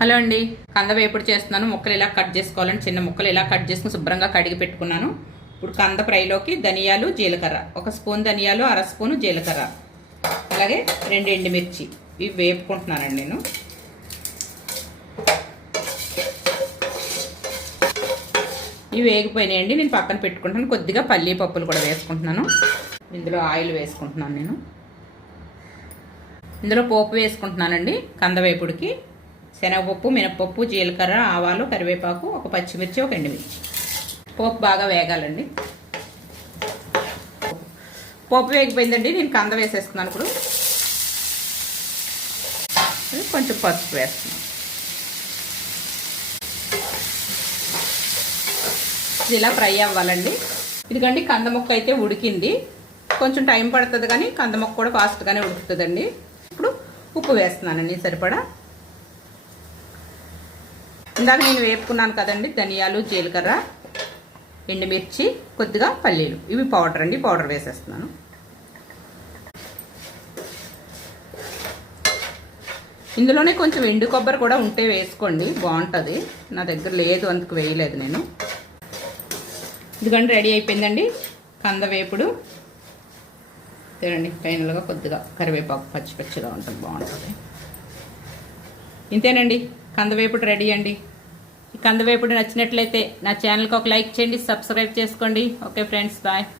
Hello అండి, కంద వేపుడు చేస్తున్నాను. ముక్కలు ఇలా కట్ చేసుకోవాలని చిన్న ముక్కలు ఇలా కట్ చేసుకుని శుభ్రంగా కడిగి పెట్టుకున్నాను. ఇప్పుడు కంద ఫ్రైలోకి ధనియాలు, జీలకర్ర, 1 స్పూన్ ధనియాలు, 1/2 స్పూను జీలకర్ర, అలాగే 2 ఎండుమిర్చి ఇవి వేపుకుంటున్నానండి. నేను ఇవి వేగిపోయినాయండి. నేను పక్కన పెట్టుకుంటాను. కొద్దిగా పల్లీ పప్పులు కూడా వేసుకుంటున్నాను. ఇందులో ఆయిల్ వేసుకుంటున్నాను. నేను ఇందులో పోపు వేసుకుంటున్నానండి. కంద వేపుడికి శనగపప్పు, మినపప్పు, జీలకర్ర, ఆవాలు, కరివేపాకు, 1 పచ్చిమిర్చి, 1 ఎండుమిర్చి. పోపు బాగా వేగాలండి. పోపు వేగిపోయిందండి. నేను కంద వేసేస్తున్నాను. ఇప్పుడు కొంచెం పసుపు వేస్తున్నాను. ఇది ఇలా ఫ్రై అవ్వాలండి. ఇదిగండి కంద ముక్క అయితే ఉడికింది. కొంచెం టైం పడుతుంది కానీ కంద ముక్క కూడా ఫాస్ట్గానే ఉడుకుతుందండి. ఇప్పుడు ఉప్పు వేస్తున్నానండి సరిపడా. ఇందాక నేను వేపుకున్నాను కదండి ధనియాలు, జీలకర్ర, ఎండుమిర్చి, కొద్దిగా పల్లీలు, ఇవి పౌడర్ అండి. పౌడర్ వేసేస్తున్నాను. ఇందులోనే కొంచెం ఎండు కొబ్బరి కూడా ఉంటే వేసుకోండి, బాగుంటుంది. నా దగ్గర లేదు, అందుకు వేయలేదు నేను. ఇదిగండి రెడీ అయిపోయిందండి కంద వేపుడు. తినండి. ఫైనల్గా కొద్దిగా కరివేపాకు పచ్చి పచ్చిగా ఉంటుంది, బాగుంటుంది. ఇంతేనండి, కందవేపుడు రెడీ అండి. ఈ కందవేపుడు నచ్చినట్లయితే నా ఛానల్కి ఒక లైక్ చేయండి, సబ్స్క్రైబ్ చేసుకోండి. Okay friends, bye.